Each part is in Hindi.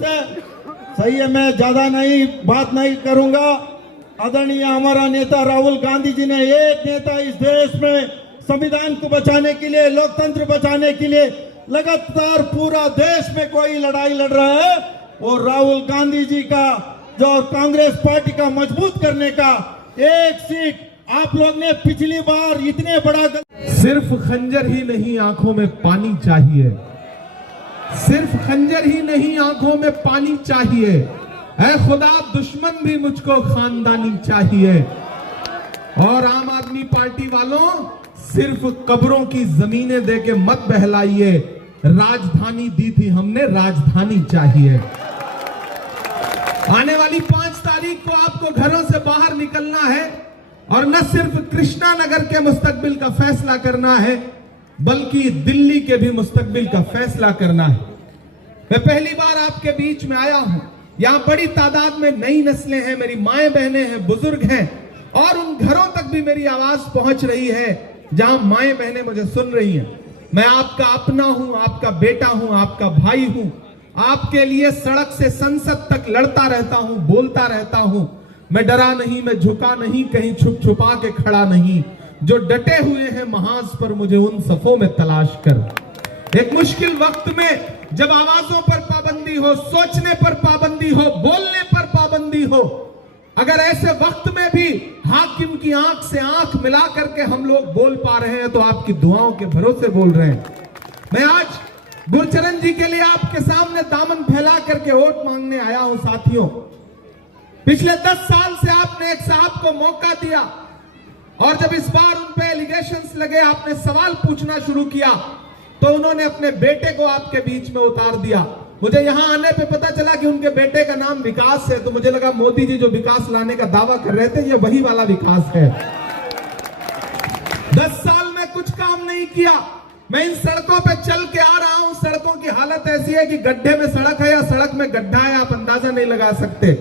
से सही है, मैं ज्यादा नहीं बात नहीं करूंगा। आदरणीय हमारा नेता राहुल गांधी जी ने, एक नेता इस देश में संविधान को बचाने के लिए, लोकतंत्र बचाने के लिए लगातार पूरा देश में कोई लड़ाई लड़ रहा है, और राहुल गांधी जी का जो कांग्रेस पार्टी का मजबूत करने का एक सीट आप लोग ने पिछली बार इतने बड़ा सिर्फ खंजर ही नहीं आंखों में पानी चाहिए, सिर्फ खंजर ही नहीं आंखों में पानी चाहिए। ऐ खुदा दुश्मन भी मुझको खानदानी चाहिए। और आम आदमी पार्टी वालों, सिर्फ कब्रों की जमीनें देके मत बहलाइए। राजधानी दी थी हमने, राजधानी चाहिए। आने वाली 5 तारीख को आपको घरों से बाहर निकलना है और न सिर्फ कृष्णा नगर के मुस्तकबिल का फैसला करना है, बल्कि दिल्ली के भी मुस्तकबिल का फैसला करना है। मैं पहली बार आपके बीच में आया हूं। यहां बड़ी तादाद में नई नस्लें हैं, मेरी माएं बहनें हैं, बुजुर्ग हैं, और उन घरों तक भी मेरी आवाज पहुंच रही है जहां माएं बहनें मुझे सुन रही हैं। मैं आपका अपना हूं, आपका बेटा हूं, आपका भाई हूं। आपके लिए सड़क से संसद तक लड़ता रहता हूं, बोलता रहता हूं। मैं डरा नहीं, मैं झुका नहीं, कहीं छुप छुपा के खड़ा नहीं। जो डटे हुए हैं महाज पर, मुझे उन सफों में तलाश कर। एक मुश्किल वक्त में जब आवाजों पर पाबंदी हो, सोचने पर पाबंदी हो, बोलने पर पाबंदी हो, अगर ऐसे वक्त में भी हाकिम की आंख से आंख मिला करके हम लोग बोल पा रहे हैं, तो आपकी दुआओं के भरोसे बोल रहे हैं। मैं आज गुरचरण जी के लिए आपके सामने दामन फैला करके वोट मांगने आया हूं। साथियों, पिछले 10 साल से आपने एक साहब को मौका दिया, और जब इस बार उन पे एलिगेशंस लगे, आपने सवाल पूछना शुरू किया, तो उन्होंने अपने बेटे को आपके बीच में उतार दिया। मुझे यहां आने पे पता चला कि उनके बेटे का नाम विकास है, तो मुझे लगा मोदी जी जो विकास लाने का दावा कर रहे थे, ये वही वाला विकास है। 10 साल में कुछ काम नहीं किया। मैं इन सड़कों पे चल के आ रहा हूं, सड़कों की हालत ऐसी है कि गड्ढे में सड़क है या सड़क में गड्ढा है, आप अंदाजा नहीं लगा सकते।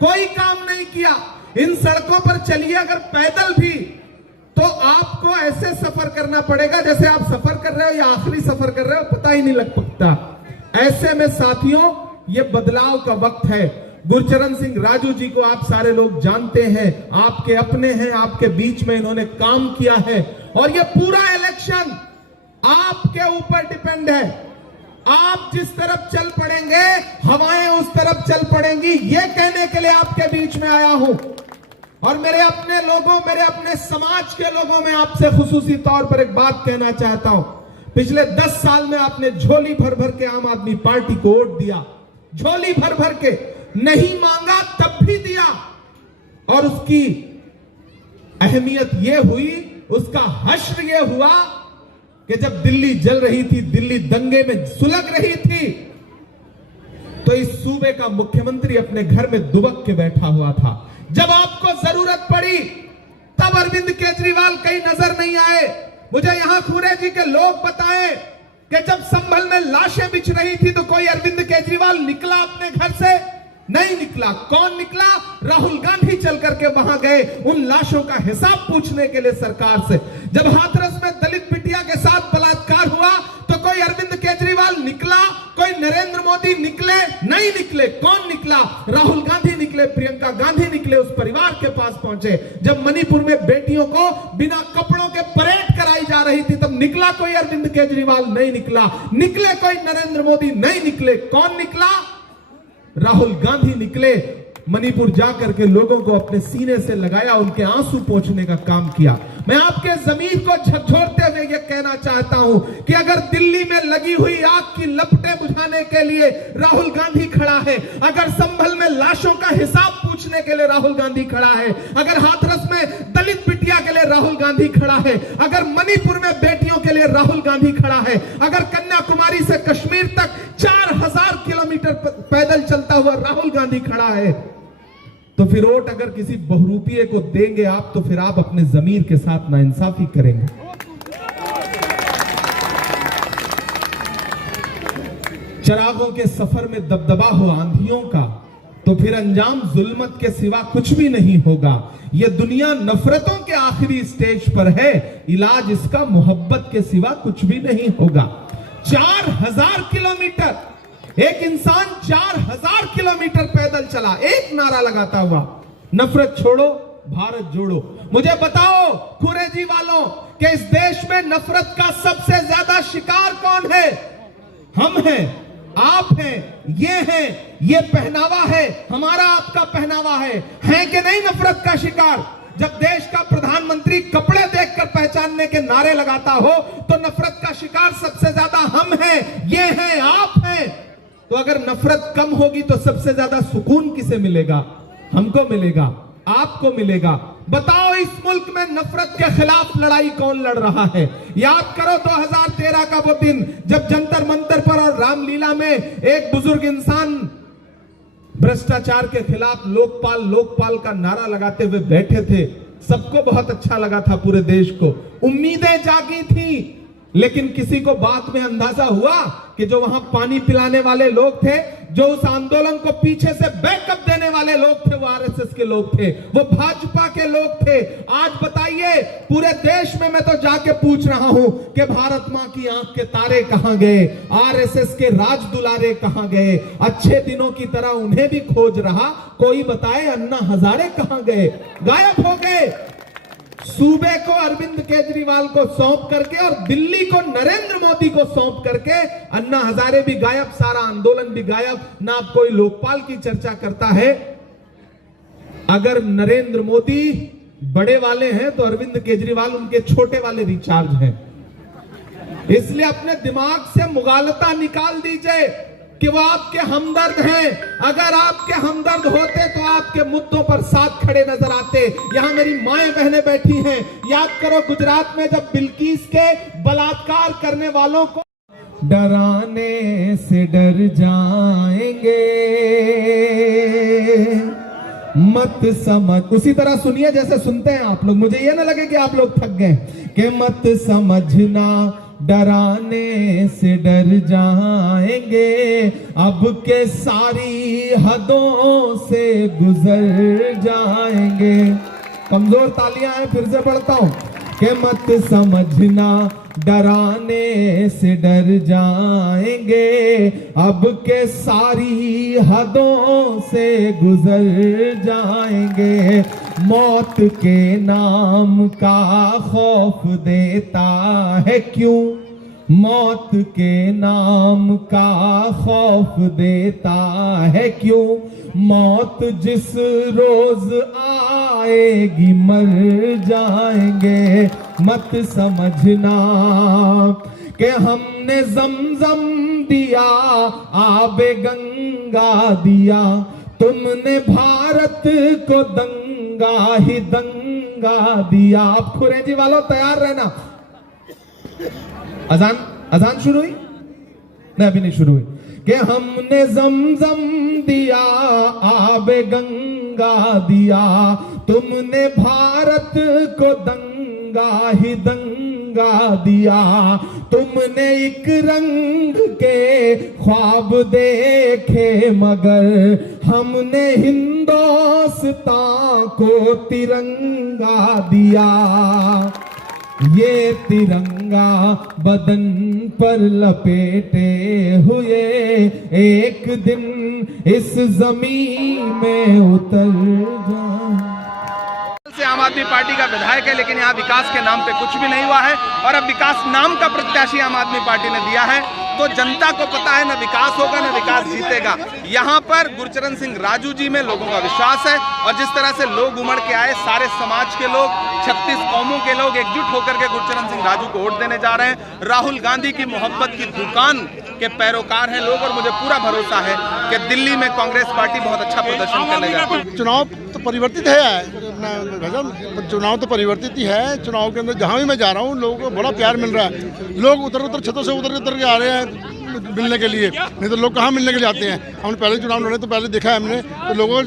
कोई काम नहीं किया। इन सड़कों पर चलिए अगर पैदल भी, तो आपको ऐसे सफर करना पड़ेगा जैसे आप सफर कर रहे हो या आखिरी सफर कर रहे हो, पता ही नहीं लग सकता। ऐसे में साथियों, ये बदलाव का वक्त है। गुरचरण सिंह राजू जी को आप सारे लोग जानते हैं, आपके अपने हैं, आपके बीच में इन्होंने काम किया है, और ये पूरा इलेक्शन आपके ऊपर डिपेंड है। आप जिस तरफ चल पड़ेंगे, हवाएं उस तरफ चल पड़ेंगी। ये कहने के लिए आपके बीच में आया हूं। और मेरे अपने लोगों, मेरे अपने समाज के लोगों में आपसे खुसूसी तौर पर एक बात कहना चाहता हूं। पिछले 10 साल में आपने झोली भर भर के आम आदमी पार्टी को वोट दिया, झोली भर भर के, नहीं मांगा तब भी दिया। और उसकी अहमियत यह हुई, उसका हश्र यह हुआ कि जब दिल्ली जल रही थी, दिल्ली दंगे में सुलग रही थी, तो इस सूबे का मुख्यमंत्री अपने घर में दुबक के बैठा हुआ था। जब आपको जरूरत पड़ी, तब अरविंद केजरीवाल कहीं नजर नहीं आए। मुझे यहां खूरे जी के लोग बताएं कि जब संभल में लाशें बिछ रही थी, तो कोई अरविंद केजरीवाल निकला अपने घर से? नहीं निकला। कौन निकला? राहुल गांधी चल करके वहां गए उन लाशों का हिसाब पूछने के लिए सरकार से। जब हाथरस में दलित बिटिया के साथ बलात्कार हुआ, तो कोई अरविंद केजरीवाल निकला? कोई नरेंद्र मोदी निकले? नहीं निकले। कौन निकला? राहुल गांधी निकले, प्रियंका गांधी निकले, उस परिवार के पास पहुंचे। जब मणिपुर में बेटियों को बिना कपड़ों के परेड कराई जा रही थी, तब निकला कोई अरविंद केजरीवाल? नहीं निकला। निकले कोई नरेंद्र मोदी? नहीं निकले। कौन निकला? राहुल गांधी निकले, मणिपुर जाकर के लोगों को अपने सीने से लगाया, उनके आंसू पोंछने का काम किया। मैं आपके जमीर को झकझोरते हुए यह कहना चाहता हूं कि अगर दिल्ली में लगी हुई आग की लपटें बुझाने के लिए राहुल गांधी खड़ा है, अगर संभल में लाशों का हिसाब पूछने के लिए राहुल गांधी खड़ा है, अगर हाथरस में दलित बिटिया के लिए राहुल गांधी खड़ा है, अगर मणिपुर में बेटियों के लिए राहुल गांधी खड़ा है, अगर कन्याकुमारी से कश्मीर तक 4000 किलोमीटर पैदल चलता हुआ राहुल गांधी खड़ा है, तो फिर वोट अगर किसी बहुरूपिये को देंगे आप, तो फिर आप अपने जमीर के साथ नाइंसाफी करेंगे। चरागों के सफर में दबदबा हो आंधियों का, तो फिर अंजाम जुल्मत के सिवा कुछ भी नहीं होगा। यह दुनिया नफरतों के आखिरी स्टेज पर है, इलाज इसका मोहब्बत के सिवा कुछ भी नहीं होगा। 4000 किलोमीटर एक इंसान 4000 किलोमीटर पैदल चला एक नारा लगाता हुआ, नफरत छोड़ो भारत जोड़ो। मुझे बताओ कुरेजी वालों कि इस देश में नफरत का सबसे ज्यादा शिकार कौन है? हम हैं, आप हैं, ये पहनावा है, हमारा आपका पहनावा है कि नहीं नफरत का शिकार? जब देश का प्रधानमंत्री कपड़े देखकर पहचानने के नारे लगाता हो तो नफरत का शिकार सबसे ज्यादा हम हैं, ये हैं, आप हैं। तो अगर नफरत कम होगी तो सबसे ज्यादा सुकून किसे मिलेगा? हमको मिलेगा, आपको मिलेगा। बताओ इस मुल्क में नफरत के खिलाफ लड़ाई कौन लड़ रहा है? याद करो 2013 का वो दिन जब जंतर मंतर पर और रामलीला में एक बुजुर्ग इंसान भ्रष्टाचार के खिलाफ लोकपाल लोकपाल का नारा लगाते हुए बैठे थे। सबको बहुत अच्छा लगा था, पूरे देश को उम्मीदें जागी थी। लेकिन किसी को बात में अंदाजा हुआ कि जो वहां पानी पिलाने वाले लोग थे, जो उस आंदोलन को पीछे से बैकअप देने वाले लोग थे, वो आरएसएस के लोग थे, वो भाजपा के लोग थे। आज बताइए पूरे देश में मैं तो जाके पूछ रहा हूं कि भारत मां की आंख के तारे कहां गए, आरएसएस के राज दुलारे कहां गए? अच्छे दिनों की तरह उन्हें भी खोज रहा, कोई बताए अन्ना हजारे कहां गए? गायब हो गए। सूबे को अरविंद केजरीवाल को सौंप करके और दिल्ली को नरेंद्र मोदी को सौंप करके अन्ना हजारे भी गायब, सारा आंदोलन भी गायब। ना अब कोई लोकपाल की चर्चा करता है। अगर नरेंद्र मोदी बड़े वाले हैं तो अरविंद केजरीवाल उनके छोटे वाले रिचार्ज हैं। इसलिए अपने दिमाग से मुगालता निकाल दीजिए कि वो आपके हमदर्द हैं। अगर आपके हमदर्द होते तो आपके मुद्दों पर साथ खड़े नजर आते। यहां मेरी माएं बहनें बैठी हैं, याद करो गुजरात में जब बिल्किस के बलात्कार करने वालों को डराने से डर जाएंगे, मत समझ। उसी तरह सुनिए जैसे सुनते हैं आप लोग, मुझे ये ना लगे कि आप लोग थक गए, कि मत समझना डराने से डर जाएंगे, अब के सारी हदों से गुजर जाएंगे। कमजोर तालियां हैं, फिर से पढ़ता हूं कि मत समझना डराने से डर जाएंगे, अब के सारी हदों से गुजर जाएंगे। मौत के नाम का खौफ देता है क्यों? मौत के नाम का खौफ देता है क्यों? मौत जिस रोज आएगी मर जाएंगे। मत समझना कि हमने जमजम दिया, आबे गंगा दिया, तुमने भारत को दंगा ही दंगा दिया। आप खुरेजी वालों तैयार रहना। अजान शुरू हुई? नहीं, अभी नहीं शुरू हुई। कि हमने जमजम दिया, आबे गंगा दिया, तुमने भारत को दंगा ही दंगा दिया। तुमने एक रंग के ख्वाब देखे मगर हमने हिंदुस्तान को तिरंगा दिया। ये तिरंगा बदन पर लपेटे हुए एक दिन इस जमीन में उतर जाए। से आम आदमी पार्टी का विधायक है, लेकिन यहाँ विकास के नाम पे कुछ भी नहीं हुआ है और अब विकास नाम का प्रत्याशी आम आदमी पार्टी ने दिया है। तो जनता को पता है न विकास होगा न विकास जीतेगा। यहाँ पर गुरचरण सिंह राजू जी में लोगों का विश्वास है और जिस तरह से लोग उमड़ के आए, सारे समाज के लोग, 36 कौमों के लोग एकजुट होकर के गुरचरण सिंह राजू को वोट देने जा रहे हैं। राहुल गांधी की मोहब्बत की दुकान के पैरोकार हैं लोग और मुझे पूरा भरोसा है कि दिल्ली में कांग्रेस पार्टी बहुत अच्छा प्रदर्शन करने जा रही है। चुनाव तो परिवर्तित है, चुनाव तो परिवर्तित ही है। चुनाव के अंदर जहाँ भी मैं जा रहा हूँ लोगों को बड़ा प्यार मिल रहा है। लोग उतर छतों से उतर के आ रहे हैं मिलने के लिए, नहीं तो लोग कहाँ मिलने के लिए आते हैं। हमने पहले चुनाव लड़े तो पहले देखा है हमने, तो लोगों का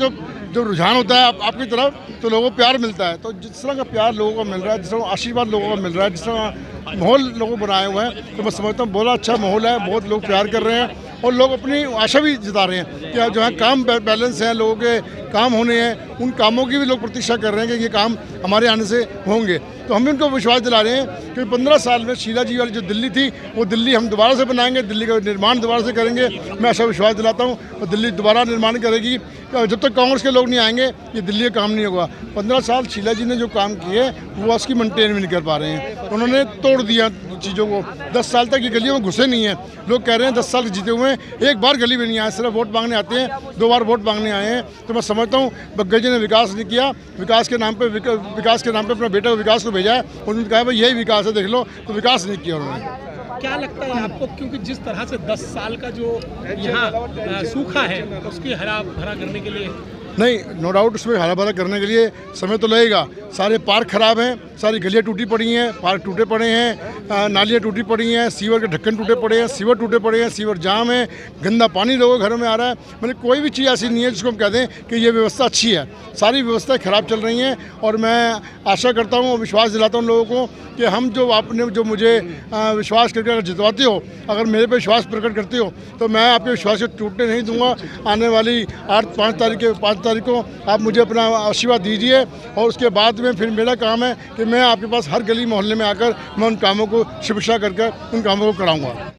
जो रुझान होता है आपकी तरफ, तो लोगों को प्यार मिलता है। तो जिस तरह का प्यार लोगों को मिल रहा है, जिस तरह आशीर्वाद लोगों को मिल रहा है, जिस तरह माहौल लोगों को बनाए हुए हैं, तो मैं समझता हूँ बहुत अच्छा माहौल है। बहुत लोग प्यार कर रहे हैं और लोग अपनी आशा भी जता रहे हैं कि जो है काम बैलेंस हैं, लोगों के काम होने हैं, उन कामों की भी लोग प्रतीक्षा कर रहे हैं कि ये काम हमारे आने से होंगे। तो हम भी उनको विश्वास दिला रहे हैं कि 15 साल में शीला जी वाली जो दिल्ली थी वो दिल्ली हम दोबारा से बनाएंगे, दिल्ली का निर्माण दोबारा से करेंगे। मैं ऐसा विश्वास दिलाता हूँ और दिल्ली दोबारा निर्माण करेगी। जब तक कांग्रेस के लोग नहीं आएंगे ये दिल्ली का काम नहीं होगा। 15 साल शीला जी ने जो काम किए वो उसकी मेंटेन भी नहीं कर पा रहे हैं, उन्होंने तोड़ दिया चीज़ों को। 10 साल तक ये गलियों में घुसे नहीं हैं। लोग कह रहे हैं 10 साल जीते हुए हैं, एक बार गली में नहीं आए, सिर्फ वोट मांगने आते हैं, 2 बार वोट मांगने आए हैं। तो मैं समझता हूँ बग्गल जी ने विकास नहीं किया, विकास के नाम पे अपना बेटा विकास को भेजा है, उन्होंने कहा भाई यही विकास है देख लो, तो विकास नहीं किया उन्होंने। क्या लगता है आपको, क्योंकि जिस तरह से 10 साल का जो यहाँ सूखा है उसकी हरा भरा करने के लिए नहीं, नो डाउट उसमें हरा भरा करने के लिए समय तो लगेगा। सारे पार्क खराब हैं, सारी गलियाँ टूटी पड़ी हैं, पार्क टूटे पड़े हैं, नालियाँ टूटी पड़ी हैं, सीवर के ढक्कन टूटे पड़े हैं, सीवर टूटे पड़े हैं, सीवर जाम है, गंदा पानी लोगों के घरों में आ रहा है। मतलब कोई भी चीज़ ऐसी नहीं है जिसको हम कह दें कि ये व्यवस्था अच्छी है। सारी व्यवस्थाएं खराब चल रही हैं और मैं आशा करता हूँ और विश्वास दिलाता हूँ लोगों को कि हम जो आपने जो मुझे विश्वास करके अगर जितवाते हो, अगर मेरे पे विश्वास प्रकट करते हो, तो मैं आपके विश्वास को टूटने नहीं दूंगा। आने वाली 5 तारीख को आप मुझे अपना आशीर्वाद दीजिए और उसके बाद में फिर मेरा काम है कि मैं आपके पास हर गली मोहल्ले में आकर मैं उन कामों को शिक्षा करके उन कामों को कराऊंगा।